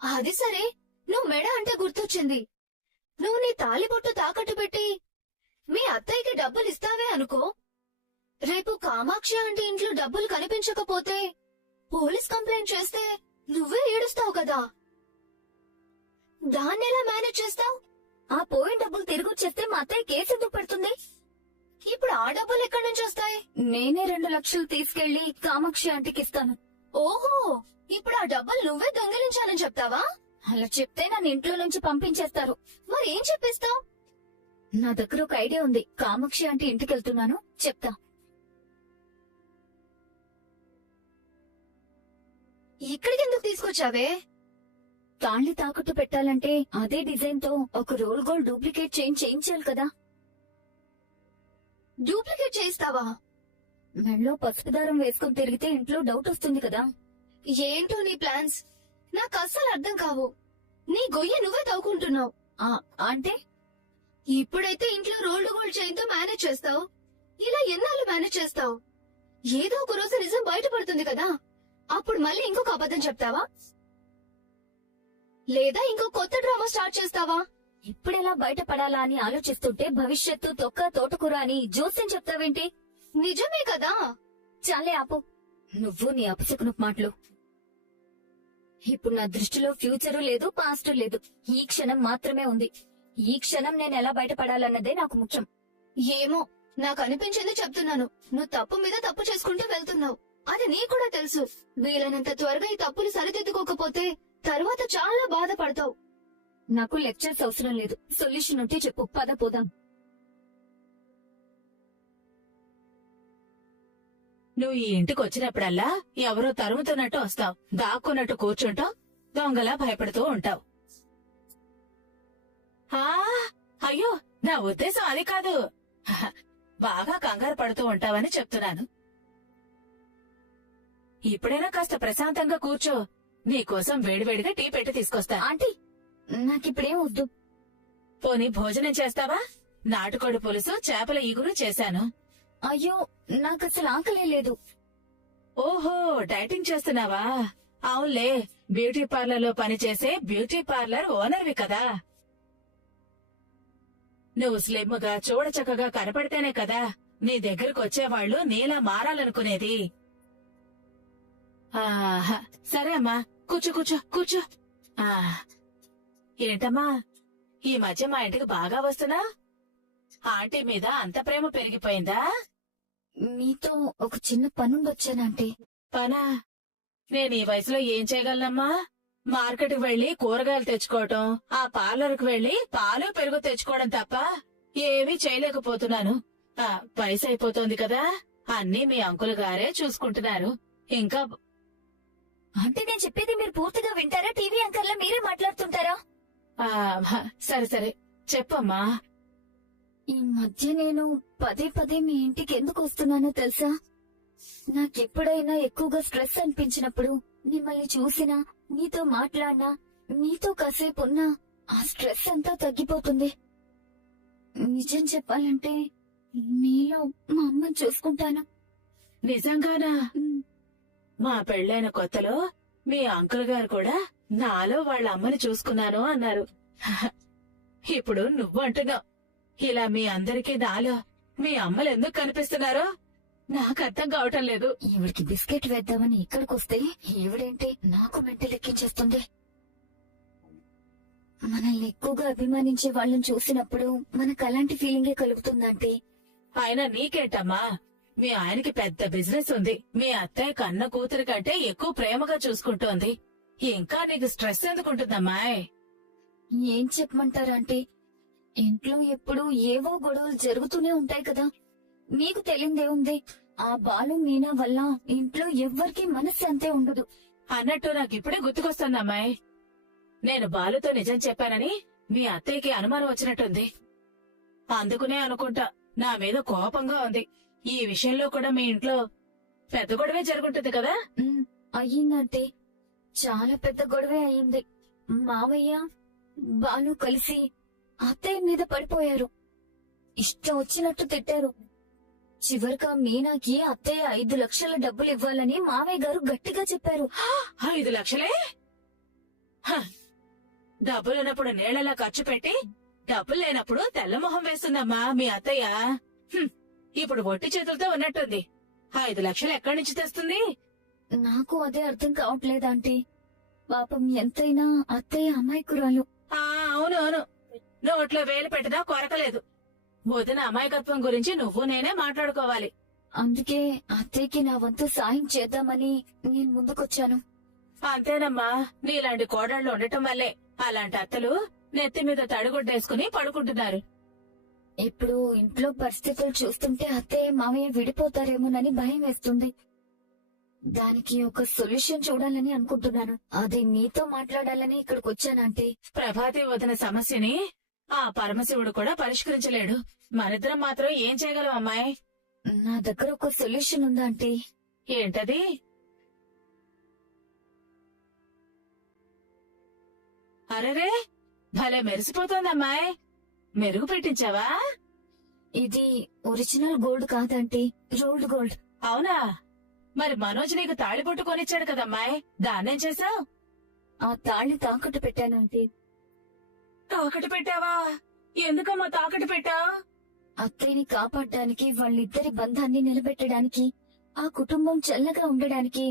అది సరే, నువ్వు మెడ అంటే గుర్తొచ్చింది. నువ్వు నీ తాలిబొట్టు తాకట్టు పెట్టి మీ అత్తయ్యకి డబ్బులు ఇస్తావే అనుకో. రేపు కామాక్షి అంటే ఇంట్లో డబ్బులు కనిపించకపోతే పోలీస్ కంప్లైంట్ చేస్తే నువ్వే ఏడుస్తావు కదా. దాన్నెలా మేనేజ్ చేస్తావు? ఆ పోయిన డబ్బులు తిరిగి వచ్చేస్తే మా అత్తయ్య కేసు ఎందుకు పెడుతుంది? ఇప్పుడు ఆ డబ్బులు ఎక్కడి నుంచి వస్తాయి? నేనే 2 లక్షలు తీసుకెళ్లి కామాక్షి ఆంటీకి ఇస్తాను. ఓహో, ఇప్పుడు ఆ డబ్బులు నువ్వే దొంగిలించాలని చెప్తావా? అలా చెప్తే నన్ను ఇంట్లో నుంచి పంపించేస్తారు. మరి ఏం చెప్పిస్తావు? నా దగ్గర ఒక ఐడియా ఉంది. కామాక్షి ఆంటీ ఇంటికి వెళ్తున్నాను, చెప్తా. ఇక్కడికి ఎందుకు తీసుకొచ్చావే? తాళ్లి తాకట్టు పెట్టాలంటే అదే డిజైన్ తో ఒక రోల్ గోల్డ్ డూప్లికేట్ చేయించాలి కదా. డూప్లికేట్ చేయిస్తావా? మెడలో పసుపు దారం వేసుకుని తిరిగితే ఇంట్లో డౌట్ వస్తుంది కదా. ఏంటో నీ ప్లాన్స్ నాకు అస్సలు అర్థం కావు. నీ గొయ్య నువ్వే తవ్వుకుంటున్నావు. అంటే ఇప్పుడైతే ఇంట్లో రోల్డ్ గోల్డ్ చైన్ తో మేనేజ్ చేస్తావు, ఇలా ఎన్నాళ్ళు మేనేజ్ చేస్తావు? ఏదో ఒక రోజు నిజం బయటపడుతుంది కదా, అప్పుడు మళ్ళీ ఇంకొక అబద్ధం చెప్తావా? లేదా ఇంకో కొత్త డ్రామా స్టార్ట్ చేస్తావా? ఇప్పుడెలా బయటపడాలా అని ఆలోచిస్తుంటే భవిష్యత్తు తొక్క తోటకూర అని జోస్యం చెప్తావేంటి? నిజమే కదా. చాలే ఆపు, నువ్వు నీ అపశకును మాటలు. ఇప్పుడు నా దృష్టిలో ఫ్యూచరు లేదు, పాస్ట్ లేదు, ఈ క్షణం మాత్రమే ఉంది. ఈ క్షణం నేను ఎలా బయటపడాలన్నదే నాకు ముఖ్యం. ఏమో, నాకు అనిపించింది చెప్తున్నాను. నువ్వు తప్పు మీద తప్పు చేసుకుంటూ వెళ్తున్నావు, అది నీ కూడా తెలుసు. వీలైనంత త్వరగా ఈ తప్పులు సరిదిద్దుకోకపోతే తర్వాత చాలా బాధపడతావు. నాకు లెక్చర్స్ అవసరం లేదు, సొల్యూషన్ ఉంటే చెప్పు. పద పోదాం. నువ్వు ఈ ఇంటికి వచ్చినప్పుడల్లా ఎవరో తరుముతున్నట్టు వస్తావు, దాక్కున్నట్టు కూర్చుంటావు, దొంగలా భయపడుతూ ఉంటావు. అయ్యో, నా ఉద్దేశం అది కాదు. బాగా కంగారు పడుతూ ఉంటావని చెప్తున్నాను. ఇప్పుడైనా కాస్త ప్రశాంతంగా కూర్చో. నీకోసం వేడివేడిగా టీ పెట్టి తీసుకొస్తా. ఆంటీ, నాకిప్పుడేం వద్దు. పోనీ భోజనం చేస్తావా? నాటుకోడి పులుసు, చేపల ఈగురు చేశాను. అయ్యో, నాకసలు ఆకలే లేదు. ఓహో, డైటింగ్ చేస్తున్నావా? అవునులే, బ్యూటీ పార్లర్ లో పనిచేసే బ్యూటీ పార్లర్ ఓనర్వి కదా. నువ్వు స్లిమ్ గా చూడచక్కగా కనపడితేనే కదా నీ దగ్గరకు వచ్చేవాళ్లు నీలా మారాలనుకునేది. సరే అమ్మా, కూర్చో కూర్చో కూర్చో. ఏంటమ్మా, ఈ మధ్య మా ఇంటికి బాగా వస్తున్నా? ఆంటీ మీద అంత ప్రేమ పెరిగిపోయిందా? మీతో ఒక చిన్న పనుండొచ్చానంటే. పనా? నేను ఈ వయసులో ఏం చేయగలనమ్మా? మార్కెట్కి వెళ్లి కూరగాయలు తెచ్చుకోవటం, ఆ పార్లర్కి వెళ్లి పాలు పెరుగు తెచ్చుకోవడం తప్ప ఏమీ చేయలేకపోతున్నాను. వయసు అయిపోతోంది కదా, అన్నీ మీ అంకుల్ గారే చూసుకుంటున్నారు. ఇంకా అంటే నేను చెప్పేది మీరు పూర్తిగా వింటారా? టీవీ యాంకర్లా మీరే మాట్లాడుతుంటారా? సరే సరే, చెప్పమ్మా. ఈ మధ్య నేను పదే పదే మీ ఇంటికి ఎందుకు వస్తున్నానో తెలుసా? నాకెప్పుడైనా ఎక్కువగా స్ట్రెస్ అనిపించినప్పుడు మిమ్మల్ని చూసినా, మీతో మాట్లాడినా, మీతో కాసేపు ఉన్నా ఆ స్ట్రెస్ అంతా తగ్గిపోతుంది. నిజం చెప్పాలంటే మీలో మా అమ్మని చూసుకుంటాను. నిజంగానా? మా పెళ్లైన కొత్తలో మీ అంకుల్ గారు కూడా నాలో వాళ్ళ అమ్మని చూసుకున్నాను అన్నారు. ఇప్పుడు నువ్వు అంటున్నావు. ఇలా మీ అందరికీ నాలో మీ అమ్మలు ఎందుకు కనిపిస్తున్నారో నాకు అర్థం కావటం లేదు. ఈవిడికి బిస్కెట్ వేద్దామని ఇక్కడికొస్తే ఈవిడేంటి నాకు మెంటల్ ఎక్కించేస్తుంది. మనల్ని ఎక్కువగా అభిమానించే వాళ్ళని చూసినప్పుడు మనకు అలాంటి ఫీలింగే కలుగుతుందంటే. ఆయన నీకేంటమ్మా, మీ ఆయనకి పెద్ద బిజినెస్ ఉంది. మీ అత్తయ్య కన్న కూతురి కంటే ఎక్కువ ప్రేమగా చూసుకుంటోంది. ఇంకా నీకు స్ట్రెస్ ఎందుకుంటుందమ్మాయ్? ఏం చెప్పమంటారంటే, ఇంట్లో ఎప్పుడూ ఏవో గొడవలు జరుగుతూనే ఉంటాయి కదా. మీకు తెలియదే ఉంది, ఆ బాలు మీనా వల్ల ఇంట్లో ఎవ్వరికీ మనశ్శాంతే ఉండదు. అన్నట్టు నాకిప్పుడే గుర్తుకొస్తుందమ్మాయ్. నేను బాలుతో నిజం చెప్పానని మీ అత్తయ్యకి అనుమానం వచ్చినట్టుంది. అందుకునే అనుకుంటా నా మీద కోపంగా ఉంది. ఈ విషయంలో కూడా మీ ఇంట్లో పెద్ద గొడవే జరుగుంటుంది కదా? అయ్యిందంటే చాలా పెద్ద గొడవే అయ్యింది. మావయ్య బాలు కలిసి అత్తయ్య మీద పడిపోయారు. ఇష్టం వచ్చినట్టు తిట్టారు. చివరిగా మీనాకి అత్తయ్య 5 లక్షల డబ్బులు ఇవ్వాలని మావయ్య గారు గట్టిగా చెప్పారు. 5 లక్షలే? డబ్బులున్నప్పుడు నీళ్ళలా ఖర్చు పెట్టి డబ్బులు లేనప్పుడు తెల్లమొహం వేస్తుందమ్మా మీ అత్తయ్య. ఇప్పుడు ఒట్టి చేతులతో ఉన్నట్టుంది. 5 లక్షలు ఎక్కడి నుంచి తెస్తుంది? నాకు అదే అర్థం కావట్లేదు ఆంటీ. పాపం ఎంతైనా అత్తయ్య అమాయకురాలు. అవును అవును, నోట్లో వేలు పెట్టదా కొరకలేదు. వదిన అమాయకత్వం గురించి నువ్వు నేనే మాట్లాడుకోవాలి. అందుకే అత్తయ్యకి నా వంతు సాయం చేద్దామని నేను ముందుకొచ్చాను. అంతేనమ్మా, నీలాంటి కోడళ్ళు ఉండటం వల్లే అలాంటి అత్తలు నెత్తి మీద తడిగుడ్డేసుకుని పడుకుంటున్నారు. ఇప్పుడు ఇంట్లో పరిస్థితులు చూస్తుంటే అత్తయ్య మామయ్య విడిపోతారేమోనని భయం వేస్తుంది. దానికి ఒక సొల్యూషన్ చూడాలని అనుకుంటున్నాను. అది మీతో మాట్లాడాలని ఇక్కడికి వచ్చానంటే. ప్రభాతి వదిన సమస్యని ఆ పరమశివుడు కూడా పరిష్కరించలేడు. మనిద్దరం మాత్రం ఏం చేయగలం అమ్మాయి? నా దగ్గర ఒక సొల్యూషన్ ఉందా ఆంటీ? ఏంటది? అరెరే, భలే మెరిసిపోతోందమ్మాయి. మెరుగు పెట్టించావా? ఇది ఒరిజినల్ గోల్డ్ కాదంటీ, రోల్డ్ గోల్డ్. అవునా? మరి మనోజ్ నీకు తాళిబొట్టు కొనిచ్చాడు కదమ్మాయి, దాన్నేం చేసావు? ఆ తాళి తాకట్టు పెట్టాను ఆంటీ. తాకట్టు పెట్టావా? ఎందుకమ్మా తాకట్టు పెట్టావు? అత్తయ్యని కాపాడడానికి, వాళ్ళిద్దరి బంధాన్ని నిలబెట్టడానికి, ఆ కుటుంబం చల్లగా ఉండడానికి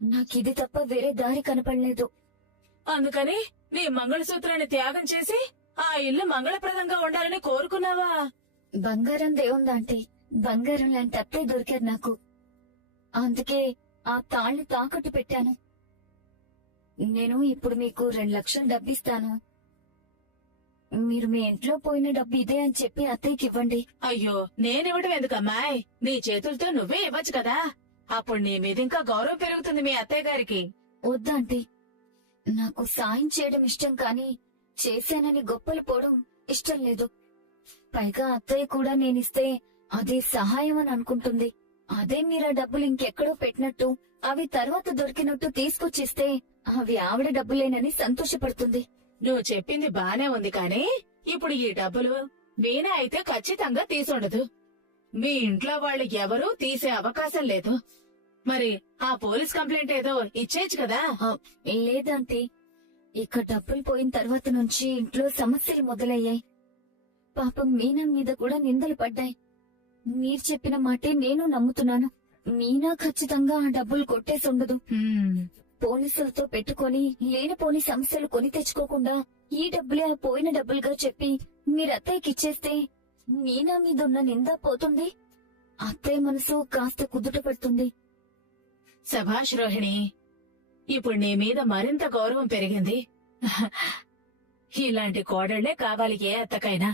నాకిది తప్ప వేరే దారి కనపడలేదు. అందుకని నీ మంగళసూత్రాన్ని త్యాగం చేసి ఆ ఇల్లు మంగళప్రదంగా ఉండాలని కోరుకున్నావా? బంగారం దేవుందంటే బంగారం లాంటి అత్తయ్య దొరికారు నాకు. అందుకే ఆ తాళ్లు తాకట్టు పెట్టాను. నేను ఇప్పుడు మీకు 2 లక్షలు డబ్బిస్తాను. మీరు మీ ఇంట్లో పోయిన డబ్బు ఇదే అని చెప్పి అత్తయ్యకి ఇవ్వండి. అయ్యో, నేనివ్వడం ఎందుకమ్మాయ్? నీ చేతులతో నువ్వే ఇవ్వచ్చు కదా. అప్పుడు నీ మీద ఇంకా గౌరవం పెరుగుతుంది మీ అత్తయ్య గారికి. వద్దంటీ, నాకు సాయం చేయడం ఇష్టం కానీ చేశానని గొప్పలు పోవడం ఇష్టం లేదు. పైగా అత్తయ్య కూడా నేనిస్తే అది సహాయం అని అనుకుంటుంది. అదే మీరా డబ్బులు ఇంకెక్కడో పెట్టినట్టు, అవి తర్వాత దొరికినట్టు తీసుకొచ్చిస్తే అవి ఆవిడ డబ్బులేనని సంతోషపడుతుంది. నువ్వు చెప్పింది బానే ఉంది కానీ ఇప్పుడు ఈ డబ్బులు వీణ అయితే ఖచ్చితంగా తీసుండదు. మీ ఇంట్లో వాళ్ళు ఎవరూ తీసే అవకాశం లేదు. మరి ఆ పోలీస్ కంప్లైంట్ ఏదో ఇచ్చేయచ్చు కదా. లేదంటీ, ఇక డబ్బులు పోయిన తర్వాత నుంచి ఇంట్లో సమస్యలు మొదలయ్యాయి. పాపం మీనా మీద కూడా నిందలు పడ్డాయి. మీరు చెప్పిన మాటే నేను నమ్ముతున్నాను. మీనా ఖచ్చితంగా ఆ డబ్బులు కొట్టేసి ఉండదు. పోలీసులతో పెట్టుకొని లేనిపోని సమస్యలు కొని తెచ్చుకోకుండా ఈ డబ్బులే ఆ పోయిన డబ్బులుగా చెప్పి మీరు అత్తయ్యకి ఇచ్చేస్తే మీనా మీద ఉన్న నింద పోతుంది. అత్తయ్య మనసు కాస్త కుదుట పడుతుంది. శభాష్ రోహిణి, ఇప్పుడు నీ మీద మరింత గౌరవం పెరిగింది. ఇలాంటి కోడళ్లే కావాలి ఏ అత్తకైనా.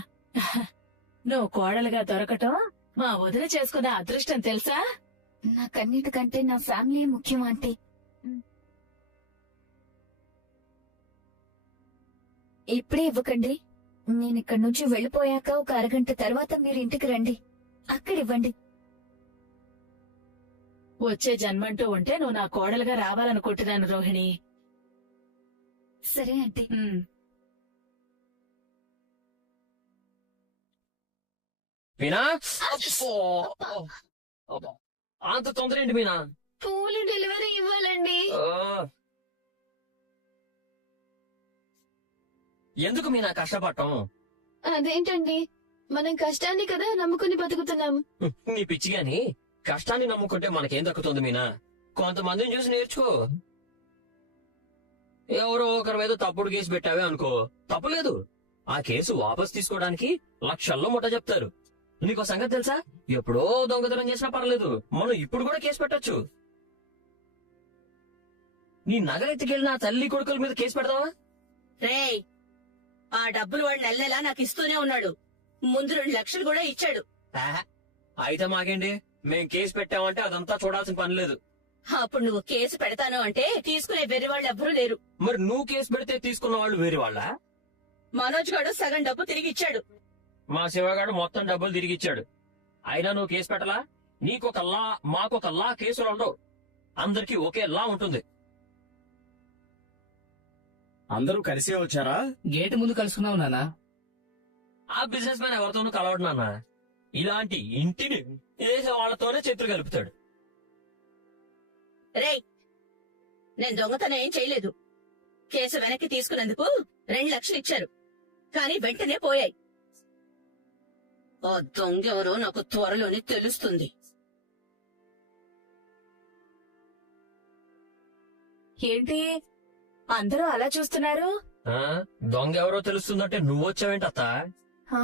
నువ్వు కోడలుగా దొరకటం మా వదిన చేసుకున్న అదృష్టం తెలుసా? నాకన్నిటికంటే నా ఫ్యామిలీ ముఖ్యం ఆంటీ. ఇప్పుడే ఇవ్వకండి. నేనిక్కడి నుంచి వెళ్లిపోయాక ఒక అరగంట తర్వాత మీరు ఇంటికి రండి, అక్కడివ్వండి. వచ్చే జన్మంటూ ఉంటే నువ్వు నా కోడలుగా రావాలనుకుంటున్నాను రోహిణి. సరే ఆంటీ. మీనా, అంత తొందర ఏంటి మీనా? పూలు డెలివరీ ఇవ్వాలండి. ఎందుకు మీనా కష్టపడటం? అదేంటండి, మనం కష్టాన్ని కదా నమ్ముకుని బతుకుతున్నాం. నీ పిచ్చి గాని కష్టాన్ని నమ్ముకుంటే మనకేం దక్కుతుంది మీనా? కొంతమందిని చూసి నేర్చుకో. ఎవరో ఒకరి మీద తప్పుడు కేసు పెట్టావే అనుకో, తప్పులేదు. ఆ కేసు వాపస్ తీసుకోవడానికి లక్షల్లో ముట్ట చెప్తారు. నీకో సంగతి తెలుసా? ఎప్పుడో దొంగతనం చేసినా పర్లేదు, మనం ఇప్పుడు కూడా కేసు పెట్టొచ్చు. నీ నగరెత్తికెళ్ళిన తల్లి కొడుకుల మీద కేసు పెడదావా? రేయ్, ఆ డబ్బులు వాడు నెలలా నాకు ఇస్తూనే ఉన్నాడు. ముందు 2 లక్షలు కూడా ఇచ్చాడు. అయితే మాకేంటి, మేం కేసు పెట్టామంటే అదంతా చూడాల్సిన పని లేదు. అప్పుడు నువ్వు కేసు పెడతాను అంటే తీసుకునే వేరే వాళ్ళు ఎవ్వరూ లేరు. మరి నువ్వు కేసు పెడితే తీసుకున్న వాళ్ళు వేరే వాళ్ళ? మనోజ్ గాడు సగం డబ్బు తిరిగి ఇచ్చాడు. మా శివగాడు మొత్తం డబ్బులు తిరిగిచ్చాడు. అయినా నువ్వు కేసు పెట్టలా? నీకొక లా, మాకొక లా కేసులు ఉండవు. అందరికీ ఒకే లా ఉంటుంది. అందరూ కలిసే వచ్చారా? గేటు ముందు కలుసుకున్నావు నానా. ఆ బిజినెస్ మ్యాన్ ఎవరితోనూ కలవడు నాన్న. ఇలాంటి ఇంటిని వేసే వాళ్ళతోనే చేతులు కలుపుతాడు. రేయ్, నేను దొంగతనం ఏం చేయలేదు. కేసు వెనక్కి తీసుకున్నందుకు 2 లక్షలు ఇచ్చారు. కానీ వెంటనే పోయాయి. ఆ దొంగెవరో నాకు త్వరలోనే తెలుస్తుంది. ఏంటి అందరూ అలా చూస్తున్నారు? దొంగ ఎవరో తెలుస్తుందంటే నువ్వొచ్చావేంటత్తా? హా?